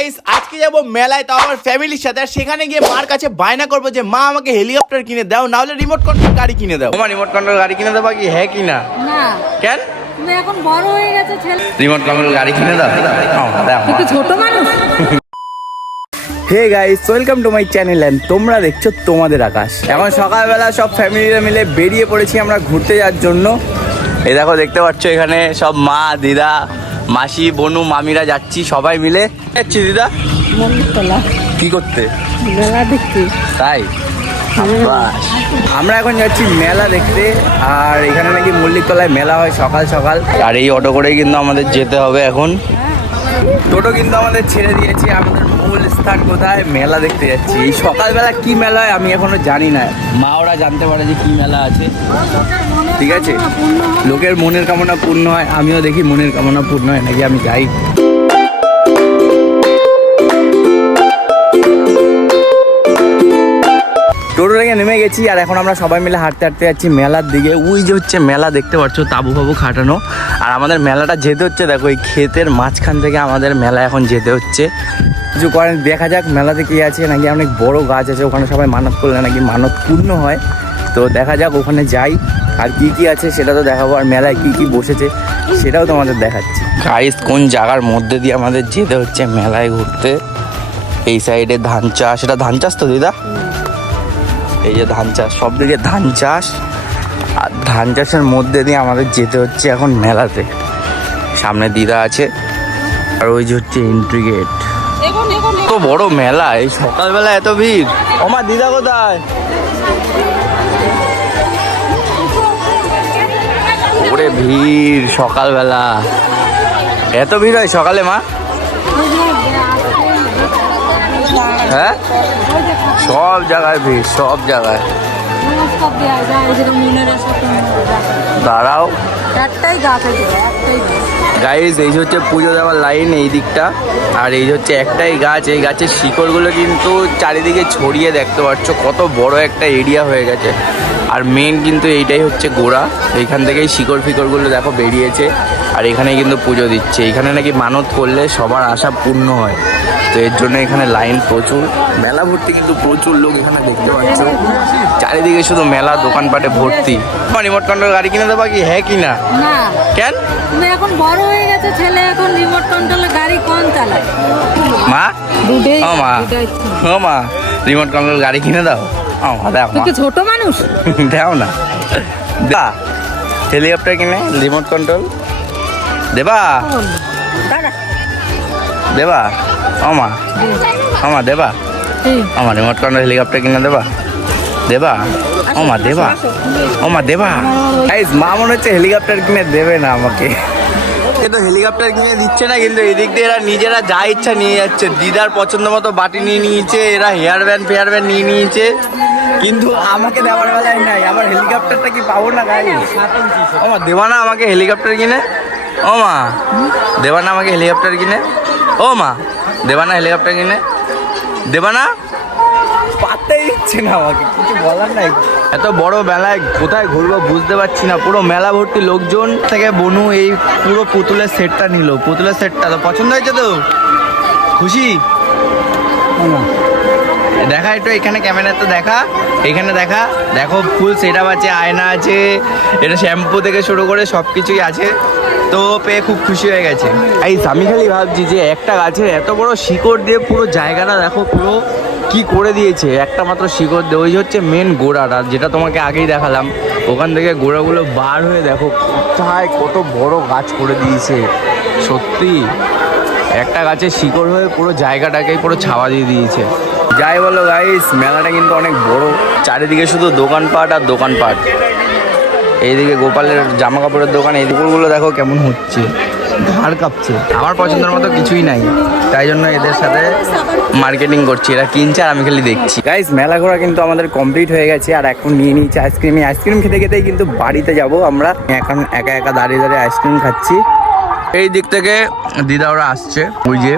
Guys আজকে যাব মেলায়, তো আমার ফ্যামিলির সাথে। আর সেখানে গিয়ে মার কাছে বায়না করবো যে মা আমাকে হেলিকপ্টার কিনে দাও, না হলে রিমোট কন্ট্রোল গাড়ি কিনে দাও। তোমার রিমোট কন্ট্রোল গাড়ি কিনে দেবা কি? হ্যাঁ কি না? না, কেন? তুমি এখন বড় হয়ে গেছো ছেলে, রিমোট কন্ট্রোল গাড়ি কিনে দাও। একটু ছোট মানুষ। Hey guys, welcome to my channel and তোমরা দেখছো তোমাদের আকাশ। এখন সকালবেলা সব ফ্যামিলিরা মিলে বেরিয়ে পড়েছি আমরা ঘুরতে যাওয়ার জন্য। এই দেখো, দেখতে পাচ্ছ এখানে সব মা, দিদা, মাসি, বনু, মামিরা যাচ্ছি সবাই মিলে। যাচ্ছি দিদা মন্দিরতলা কি করতে? মেলা দেখতে। তাই বাস, আমরা এখন যাচ্ছি মেলা দেখতে। আর এখানে নাকি মল্লিকতলায় মেলা হয় সকাল সকাল। আর এই অটো করেই কিন্তু আমাদের যেতে হবে এখন। টোটো কিন্তু আমাদের ছেড়ে দিয়েছে। আমাদের মূল স্থান কোথায়? মেলা দেখতে যাচ্ছি। এই সকালবেলা কি মেলা হয় আমি এখনো জানি না। মা ওরা জানতে পারে যে কি মেলা আছে। ঠিক আছে, লোকের মনের কামনা পূর্ণ হয়, আমিও দেখি মনের কামনা পূর্ণ হয় নাকি, আমি যাই। টোটো থেকে নেমে গেছি আর এখন আমরা সবাই মিলে হাঁটতে হাঁটতে যাচ্ছি মেলার দিকে। ওই যে হচ্ছে মেলা, দেখতে পাচ্ছ তাবু ফাবু খাটানো। আর আমাদের মেলাটা যেতে হচ্ছে দেখো এই ক্ষেতের মাঝখান থেকে আমাদের মেলা এখন যেতে হচ্ছে। কিছু করেন, দেখা যাক মেলাতে কি আছে। নাকি অনেক বড় গাছ আছে, ওখানে সবাই মানত করলে নাকি মানত পূর্ণ হয়। তো দেখা যাক, ওখানে যাই। আর কি কি আছে সেটা তো দেখাবো, আর মেলায় কি কি বসেছে সেটাও তোমাদের দেখাচ্ছি। গাইস, কোন জায়গার মধ্যে দিয়ে আমাদের যেতে হচ্ছে মেলায় ঘুরতে? এই সাইডে ধান চাষ। এটা ধান চাষ তো দিদা? এই যে ধান চাষ, সব দিকে ধান চাষ। আর ধান চাষের মধ্যে দিয়ে আমাদের যেতে হচ্ছে এখন মেলাতে। সামনে দিদা আছে আর ওই যে হচ্ছে এন্ট্রি গেট। তো বড় মেলা, এই সকালবেলা এত ভিড়। আমার দিদা কোথায়? ওরে ভিড় সকালবেলা, এত ভিড় হয় সকালে মা? হ্যাঁ, সব জায়গায় ভিড়, সব জায়গায়। দাঁড়াও, গাইজ এই হচ্ছে পুজো দেওয়ার লাইন এই দিকটা। আর এই হচ্ছে একটাই গাছ, এই গাছের শিকড়গুলো কিন্তু চারিদিকে ছড়িয়ে, দেখতে পাচ্ছ কত বড় একটা এরিয়া হয়ে গেছে। আর মেন কিন্তু এইটাই হচ্ছে গোড়া, এইখান থেকেই শিকড় ফিকড়গুলো দেখো বেরিয়েছে। আর এখানে কিন্তু পুজো দিচ্ছে। এখানে নাকি মানত করলে সবার আশা পূর্ণ হয়। তো এর জন্য এখানে লাইন প্রচুর। মেলা ভর্তি কিন্তু প্রচুর লোক এখানে, দেখতে পাচ্ছ চারিদিকে শুধু মেলা, দোকানপাটে ভর্তি। তোমার রিমোট কন্ট্রোল গাড়ি কিনে দেবা কি? হ্যাঁ কি না? না। কেন? তুমি এখন বড় হয়ে গেছো ছেলে, এখন রিমোট কন্ট্রোলের গাড়ি কোন চালায়? মা, ও মা, ও মা, রিমোট কন্ট্রোল গাড়ি কিনে দাও। তুই ছোট মানুষ, দাও না। দা হেলিকপ্টার কিনে রিমোট কন্ট্রোল দেবা? দেবা? ও মা, ও মা দেবা? আমার রিমোট কন্ট্রোল হেলিকপ্টার কিনে দেবা? দেবা? ও মা দেবা? ও মা দেবা? গাইস, মা মনে হচ্ছে হেলিকপ্টার কিনে দেবে না আমাকে। কিন্তু হেলিকপ্টার কিনে দিচ্ছে না, কিন্তু এদিক দিয়ে এরা নিজেরা যা ইচ্ছা নিয়ে যাচ্ছে। দিদার পছন্দ মতো বাটি নিয়ে নিয়েছে, এরা হেয়ার ব্যান্ড ফেয়ার ব্যান্ড নিয়ে নিয়েছে, কিন্তু আমাকে দেওয়ার বেলায় নাই। আমার হেলিকপ্টারটা কি পাবো না গাইস? ও মা দেবা না আমাকে হেলিকপ্টার কিনে? ও মা দেবা না আমাকে হেলিকপ্টার কিনে? ও মা দেবা না হেলিকপ্টার কিনে? দেবা না? পাত্তাই দিচ্ছে না আমাকে, কিছু বলার নাই। এত বড় মেলায় কোথায় ঘুরবো বুঝতে পারছি না। পুরো মেলা ভর্তি লোকজন। থেকে বনু এই পুরো পুতুলের সেটটা নিল। পুতুলের সেটটা তো পছন্দ হয়েছে তো? খুশি? দেখা একটু এখানে, ক্যামেরাতে দেখা, এখানে দেখা। দেখো ফুল সেট আপ আছে, আয়না আছে, এটা শ্যাম্পু থেকে শুরু করে সব কিছুই আছে। তো পেয়ে খুব খুশি হয়ে গেছে। আমি খালি ভাবছি যে একটা গাছের এত বড় শিকড় দিয়ে পুরো জায়গাটা দেখো পুরো কি করে দিয়েছে। একটা মাত্র শিকড় দিয়ে, ওই হচ্ছে মেন গোড়াটা, যেটা তোমাকে আগেই দেখালাম। ওখান থেকে গোড়াগুলো বার হয়ে দেখো কোথায় কত বড় গাছ করে দিয়েছে। সত্যি একটা গাছের শিকড় হয়ে পুরো জায়গাটাকেই পুরো ছাওয়া দিয়ে দিয়েছে। যাই বলো গাইস, মেলাটা কিন্তু অনেক বড়। চারিদিকে শুধু দোকানপাট আর দোকানপাট। এইদিকে গোপালের জামা কাপড়ের দোকান, এই দুপুরগুলো দেখো কেমন হচ্ছে, ঘাড় কাঁপছে। আমার পছন্দের মতো কিছুই নাই, তাই জন্য এদের সাথে মার্কেটিং করছি। এরা কিনছে আর আমি খালি দেখছি। গাইস, মেলা ঘোরা কিন্তু আমাদের কমপ্লিট হয়ে গেছে। আর এখন নিয়ে নিয়েছি আইসক্রিম। আইসক্রিম খেতে খেতেই কিন্তু বাড়িতে যাব আমরা। এখন একা একা দাঁড়িয়ে দাঁড়িয়ে আইসক্রিম খাচ্ছি। এই দিক থেকে দিদা ওরা আসছে, ওই যে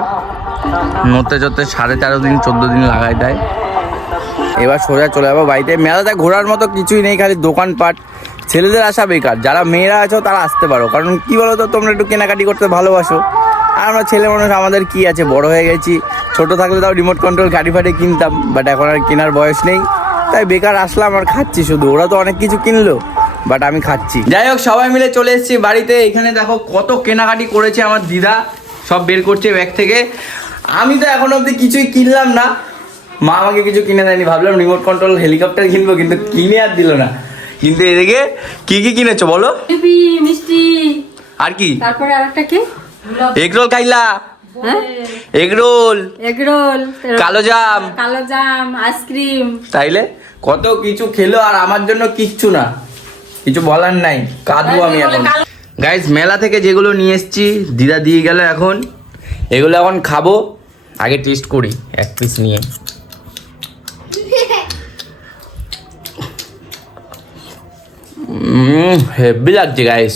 নড়তে চড়তে 13.5 দিন 14 দিন লাগাই দেয়। এবার সোজা চলে যাবো বাড়িতে। মেলাতে ঘোরার মতো কিছুই নেই, খালি দোকানপাট। ছেলেদের আসা বেকার, যারা মেয়েরা আছো তারা আসতে পারো। কারণ কি বলো তো, তোমরা একটু কেনাকাটি করতে ভালোবাসো, আর আমরা ছেলে মানুষ, আমাদের কি আছে, বড় হয়ে গেছি। ছোট থাকলে তাও রিমোট কন্ট্রোল গাড়ি ফাড়ি কিনতাম, বাট এখন আর কেনার বয়স নেই, তাই বেকার আসলাম আর খাচ্ছি শুধু। ওরা তো অনেক কিছু কিনলো, বাট আমি খাচ্ছি। যাই হোক, সবাই মিলে চলে এসেছি বাড়িতে। এখানে দেখো কত কেনাকাটি করেছে আমার দিদা, সব বের করছে ব্যাগ থেকে। আমি তো এখন অবধি কিছুই কিনলাম না, মা আমাকে কিছু কিনে দেয়নি। ভাবলাম রিমোট কন্ট্রোল হেলিকপ্টার কিনবো, কিন্তু কিনে আর দিল না। কিন্তু এদিকে কি কি কিনেছো বলো? জিলিপি, মিষ্টি, আর কি? তারপরে আরেকটা কি? এগরোল খাইলা? হ্যাঁ, এগরোল, এগরোল, কালো জাম, কালো জাম, আইসক্রিম। তাইলে কত কিছু খেলো, আর আমার জন্য কিচ্ছু না, কিছু বলার নাই, কাঁদবো আমি এখন। গাইস, মেলা থেকে যেগুলো নিয়ে এসেছি দিদা দিয়ে গেল, এখন এগুলো এখন খাবো। আগে টেস্ট করি এক পিস নিয়ে। হেভি লাগছে গাইস।